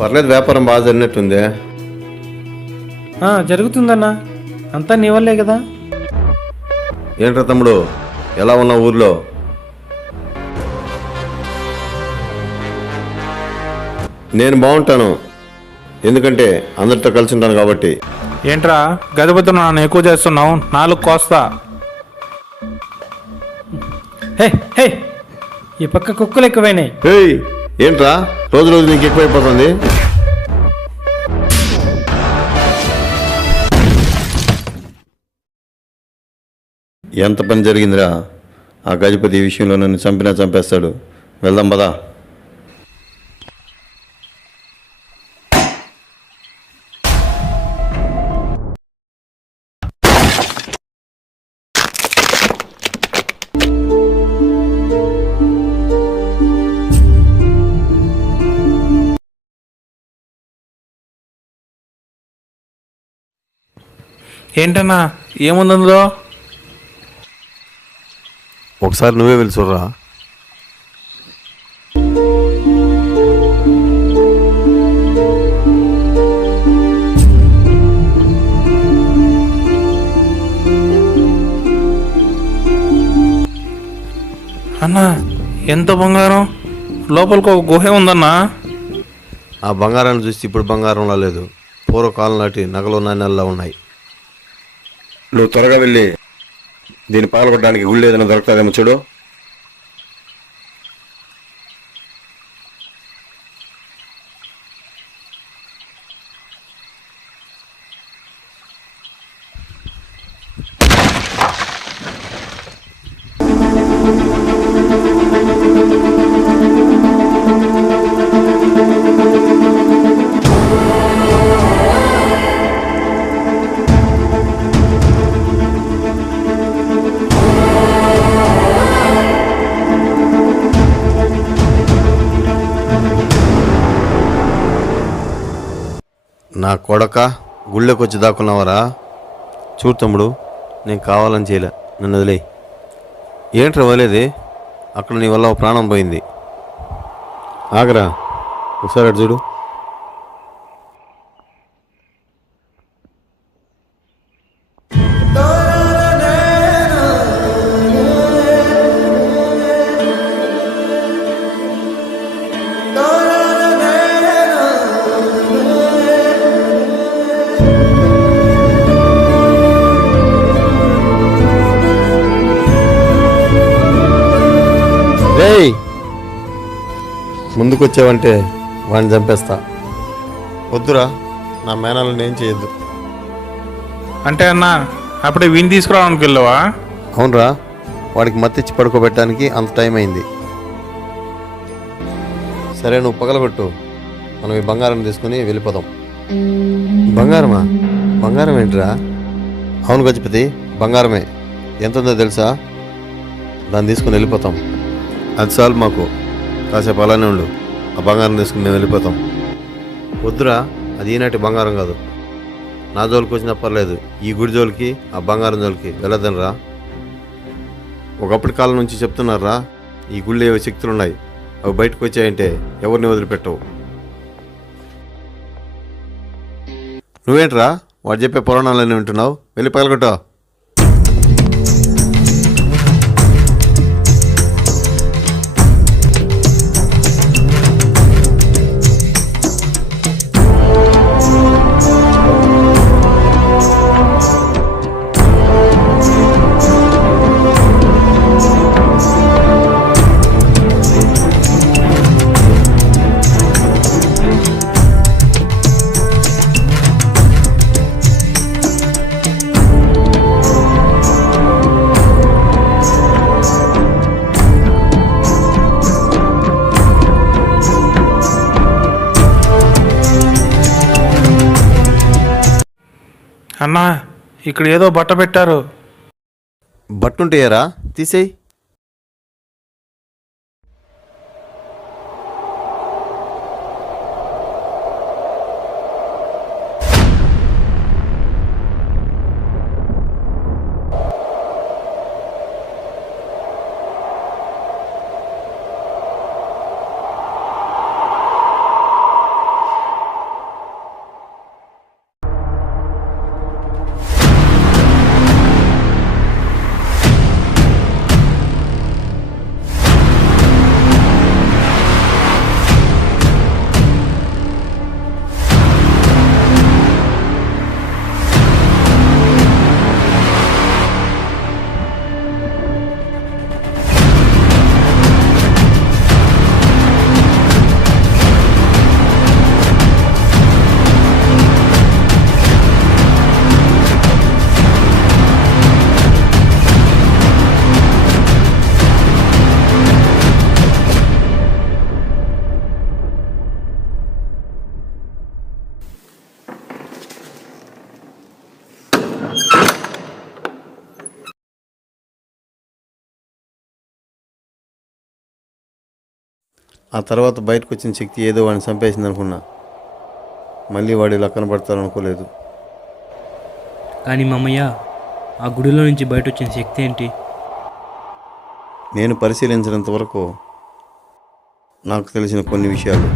పర్లేదు, వ్యాపారం బాగా జరిగినట్టుందే. జరుగుతుందన్నా, అంతా నీ వల్లే కదా. ఏంట్రా తమ్ముడు, ఎలా ఉన్నావు ఊర్లో? నేను బాగుంటాను, ఎందుకంటే అందరితో కలిసి ఉంటాను కాబట్టి. ఏంట్రా గదిపతున్నా నన్ను ఎక్కువ చేస్తున్నావు, 4 కోస్తా. హే హే, ఈ పక్క కుక్కలు ఎక్కువైనాయి. ఏయ్, ఏంట్రా రోజు రోజు నీకు ఎక్కువైపోతుంది? ఎంత పని జరిగిందిరా? ఆ గజపతి ఈ విషయంలో నన్ను చంపేస్తాడు. వెళ్దాం పదా. ఏంటన్నా ఏముంది అందులో? ఒకసారి నువ్వే వెళ్ళి చూడరా. అన్నా ఎంత బంగారం, లోపలికి ఒక గుహ ఉందన్నా. ఆ బంగారాన్ని చూసి ఇప్పుడు బంగారంలా లేదు, పూర్వకాలం నాటి నగలు నాణ్యాల్లో ఉన్నాయి. నువ్వు త్వరగా వెళ్ళి దీన్ని పాల్గొట్టడానికి గుళ్ళు ఏదైనా దొరుకుతుందేమో చూడు. నా కొడక, గుళ్ళోకి వచ్చి దాక్కున్నావరా? చూడు తమ్ముడు, నేను కావాలని చేయలే, నన్ను వదిలేయి. ఏంట్రా వదిలేది? అక్కడ నీ వల్ల ప్రాణం పోయింది. ఆగరా, ఒకసారి అటు చూడు. రేయ్, ముందుకొచ్చావంటే వాడిని చంపేస్తా. వద్దురా, నా మేనాలను ఏం చేయొద్దు. అంటే అన్నా అప్పుడే వీని తీసుకురావడానికి వెళ్ళావా? అవునరా, వాడికి మత్తిచ్చి పడుకోబెట్టడానికి అంత టైం అయింది. సరే, నువ్వు పగలగొట్టు, మనం ఈ బంగారం తీసుకుని వెళ్ళిపోదాం. బంగారమా? బంగారం ఏంటిరా? అవును గజపతి, బంగారమే. ఎంత ఉందో తెలుసా? దాన్ని తీసుకుని వెళ్ళిపోతాం. అది చాలు మాకు, కాసేపు అలానే ఉండు. ఆ బంగారం తీసుకుని మేము వెళ్ళిపోతాం. వద్దురా, అది ఈనాటి బంగారం కాదు. నా జోలికి వచ్చినా పర్లేదు, ఈ గుడి జోలికి ఆ బంగారం జోలికి వెళ్ళొద్దనరా. ఒకప్పటి కాలం నుంచి చెప్తున్నారా, ఈ గుళ్ళు ఏవో శక్తులు ఉన్నాయి, అవి బయటకు వచ్చాయంటే ఎవరిని వదిలిపెట్టవు. నువ్వేంట్రా వాడు చెప్పే పురాణాలన్నీ వింటున్నావు? వెళ్ళి పగలగొట్టా. అన్నా ఇక్కడ ఏదో బట్ట పెట్టారు. బట్టుంటాయారా? తీసేయి. ఆ తర్వాత బయటకు వచ్చిన శక్తి ఏదో వాడిని చంపేసింది అనుకున్నా. మళ్ళీ వాడు ఇలా కనబడతారనుకోలేదు. కానీ మామయ్య, ఆ గుడిలో నుంచి బయట వచ్చిన శక్తి ఏంటి? నేను పరిశీలించినంత వరకు నాకు తెలిసిన కొన్ని విషయాలు.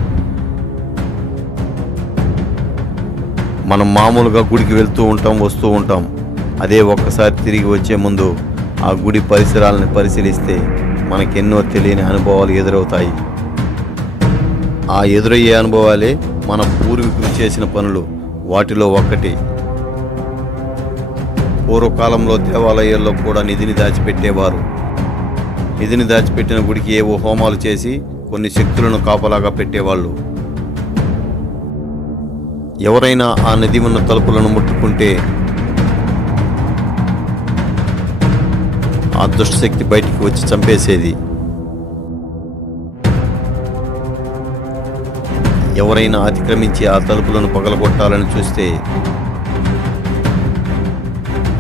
మనం మామూలుగా గుడికి వెళ్తూ ఉంటాం, వస్తూ ఉంటాం. అదే ఒక్కసారి తిరిగి వచ్చే ముందు ఆ గుడి పరిసరాలను పరిశీలిస్తే మనకెన్నో తెలియని అనుభవాలు ఎదురవుతాయి. ఆ ఎదురయ్యే అనుభవాలే మన పూర్వీకులు చేసిన పనులు. వాటిలో ఒక్కటి, పూర్వకాలంలో దేవాలయాల్లో కూడా నిధిని దాచిపెట్టేవారు. నిధిని దాచిపెట్టిన గుడికి ఏవో హోమాలు చేసి కొన్ని శక్తులను కాపలాగా పెట్టేవాళ్ళు. ఎవరైనా ఆ నది ఉన్న తలుపులను ముట్టుకుంటే ఆ దుష్టశక్తి బయటికి వచ్చి చంపేసేది. ఎవరైనా అతిక్రమించి ఆ తలుపులను పగలగొట్టాలని చూస్తే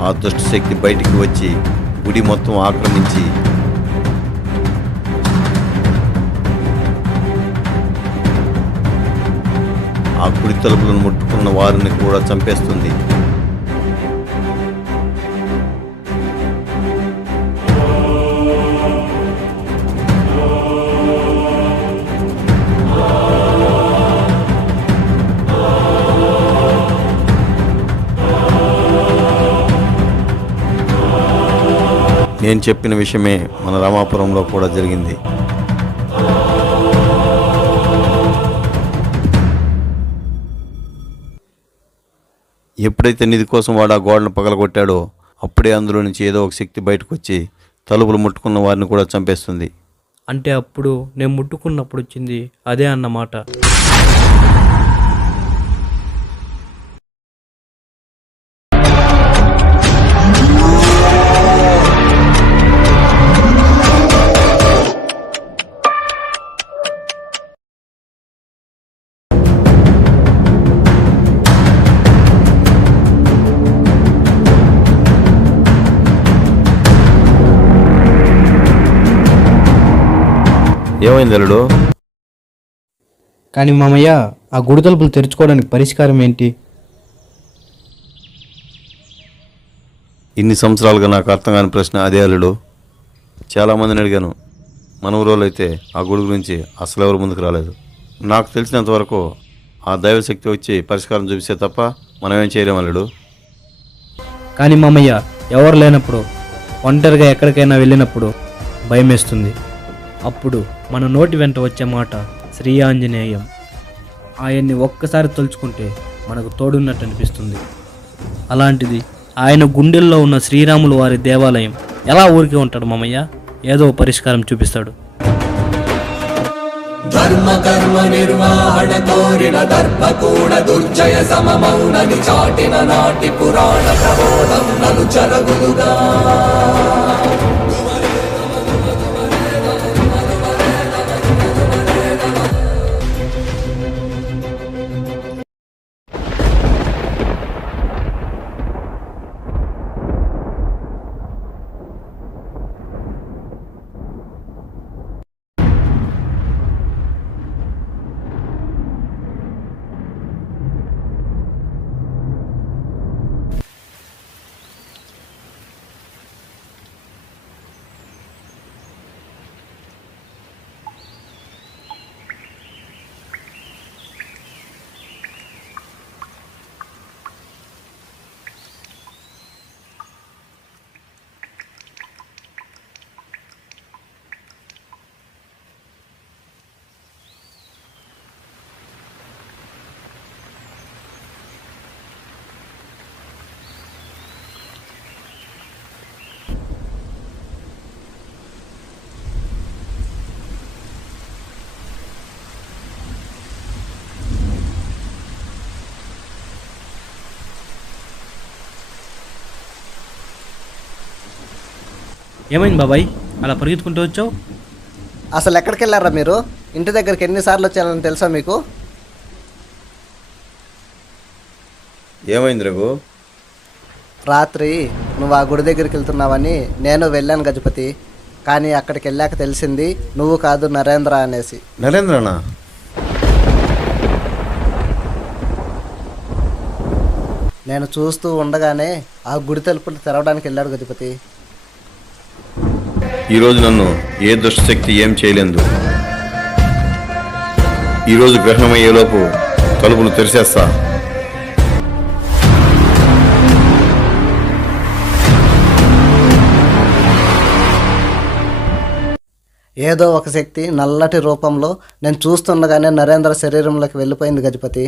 ఆ దుష్టశక్తి బయటికి వచ్చి గుడి మొత్తం ఆక్రమించి ఆ గుడి తలుపులను ముట్టుకున్న వారిని కూడా చంపేస్తుంది. నేను చెప్పిన విషయమే మన రామాపురంలో కూడా జరిగింది. ఎప్పుడైతే నిధి కోసం వాడు ఆ గోడను పగలగొట్టాడో అప్పుడే అందులో నుంచి ఏదో ఒక శక్తి బయటకు వచ్చి తలుపులు ముట్టుకున్న వారిని కూడా చంపేస్తుంది. అంటే అప్పుడు నేను ముట్టుకున్నప్పుడు వచ్చింది అదే అన్నమాట. ఏమైంది అల్లుడు? కానీ మామయ్య, ఆ గుడి తలుపులు తెరుచుకోవడానికి పరిష్కారం ఏంటి? ఇన్ని సంవత్సరాలుగా నాకు అర్థం కాని ప్రశ్న అదే అల్లుడు. చాలామందిని అడిగాను. మన ఊరోళ్ళు అయితే ఆ గుడి గురించి అసలు ఎవరు ముందుకు రాలేదు. నాకు తెలిసినంతవరకు ఆ దైవశక్తి వచ్చి పరిష్కారం చూపిస్తే తప్ప మనమేం చేయలేం అల్లుడు. కానీ మామయ్య, ఎవరు లేనప్పుడు, ఒంటరిగా ఎక్కడికైనా వెళ్ళినప్పుడు భయం వేస్తుంది. అప్పుడు మన నోటి వెంట వచ్చే మాట శ్రీ ఆంజనేయం. ఆయన్ని ఒక్కసారి తలుచుకుంటే మనకు తోడున్నట్టు అనిపిస్తుంది. అలాంటిది ఆయన గుండెల్లో ఉన్న శ్రీరాములు వారి దేవాలయం ఎలా ఊరికే ఉంటాడు మామయ్య? ఏదో పరిష్కారం చూపిస్తాడు. ధర్మ కర్మ నిర్వహణ కోరిన దర్పకూడ దుర్జయ సమమౌనని చాటిన నాటి పురాణ ప్రబోధం నలు చరగులుగా. ఏమైంది బాబాయ్, అలా పరిగెత్తుకుంటూ వచ్చావు? అసలు ఎక్కడికి వెళ్ళారా మీరు? ఇంటి దగ్గరికి ఎన్నిసార్లు వచ్చానని తెలుసా మీకు? ఏమైంది రఘు? రాత్రి నువ్వు ఆ గుడి దగ్గరికి వెళ్తున్నావని నేను వెళ్ళాను గజపతి. కానీ అక్కడికి వెళ్ళాక తెలిసింది నువ్వు కాదు నరేంద్ర అనేసి. నరేంద్రనా? నేను చూస్తూ ఉండగానే ఆ గుడి తలుపులు తెరవడానికి వెళ్ళాడు గజపతి. ఈరోజు నన్ను ఏ దుష్టశక్తి ఏం చేయలేదు. ఈరోజు గ్రహణం అయ్యేలోపు తలుపులు తెరిచేస్తా. ఏదో ఒక శక్తి నల్లటి రూపంలో నేను చూస్తుండగానే నరేంద్ర శరీరంలోకి వెళ్ళిపోయింది గజపతి.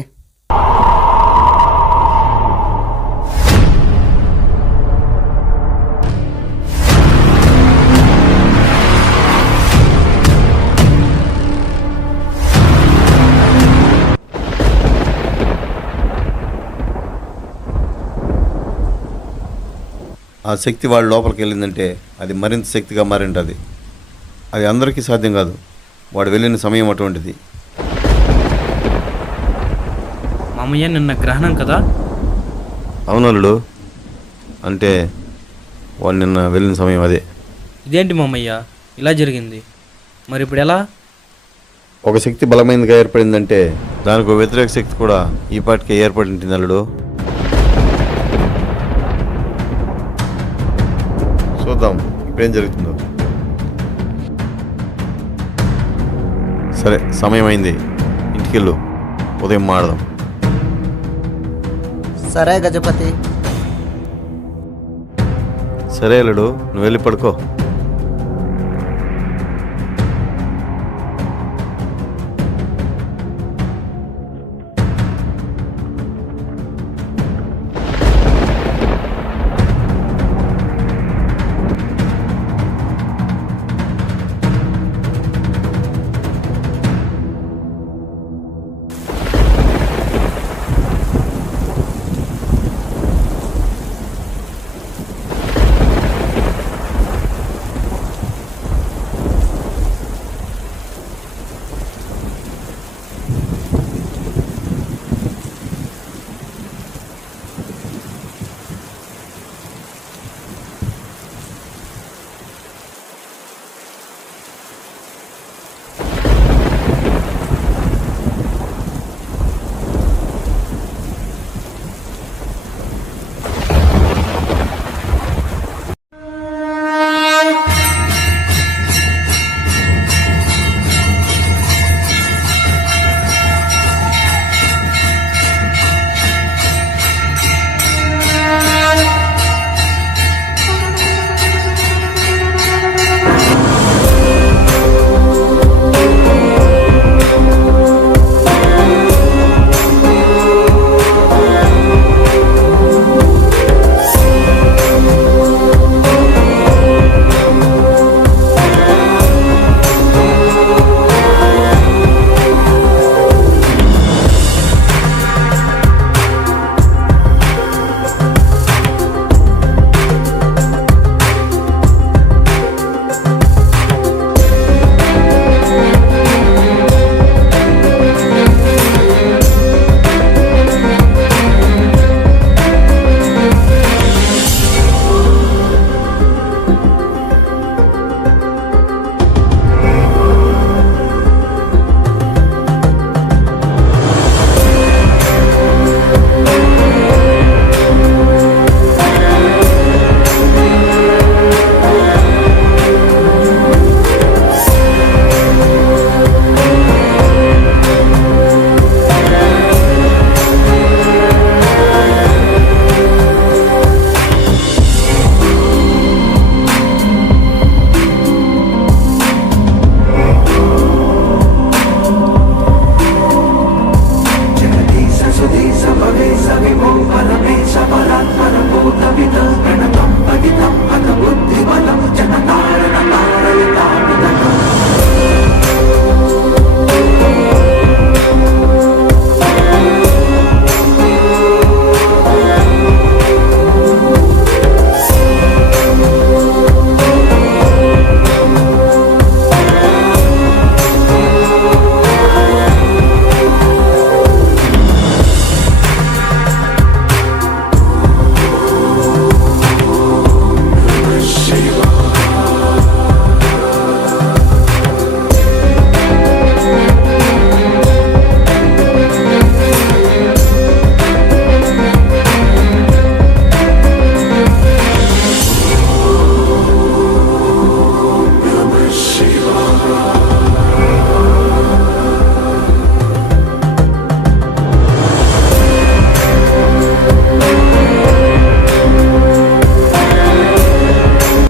ఆ శక్తి వాళ్ళ లోపలికి వెళ్ళిందంటే అది మరింత శక్తిగా మారింటుంది. అది అందరికీ సాధ్యం కాదు. వాడు వెళ్ళిన సమయం అటువంటిది. మామయ్య నిన్న గ్రహణం కదా? అవునల్లుడు, అంటే వాడు నిన్న వెళ్ళిన సమయం అదే. ఇదేంటి మామయ్య ఇలా జరిగింది? మరి ఇప్పుడు ఎలా? ఒక శక్తి బలమైనదిగా ఏర్పడిందంటే దానికి ఒక వ్యతిరేక శక్తి కూడా ఈ పాటికే ఏర్పడి ఉంటుంది అల్లుడు. చూద్దాం ఇప్పుడేం జరుగుతుందో. సరే, సమయం అయింది, ఇంటికెళ్ళు, ఉదయం మాడదాం. సరే గజపతి. సరే అల్లుడు, నువ్వు వెళ్ళి పడుకో.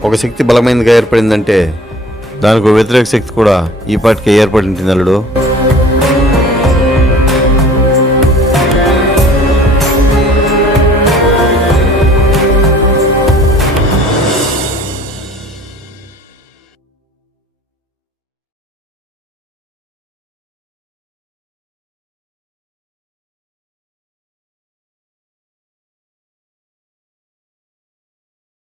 ఒక శక్తి బలమైనదిగా ఏర్పడిందంటే దానికి ఒక వ్యతిరేక శక్తి కూడా ఈ పాటికే ఏర్పడి ఉంటుంది అల్లుడు.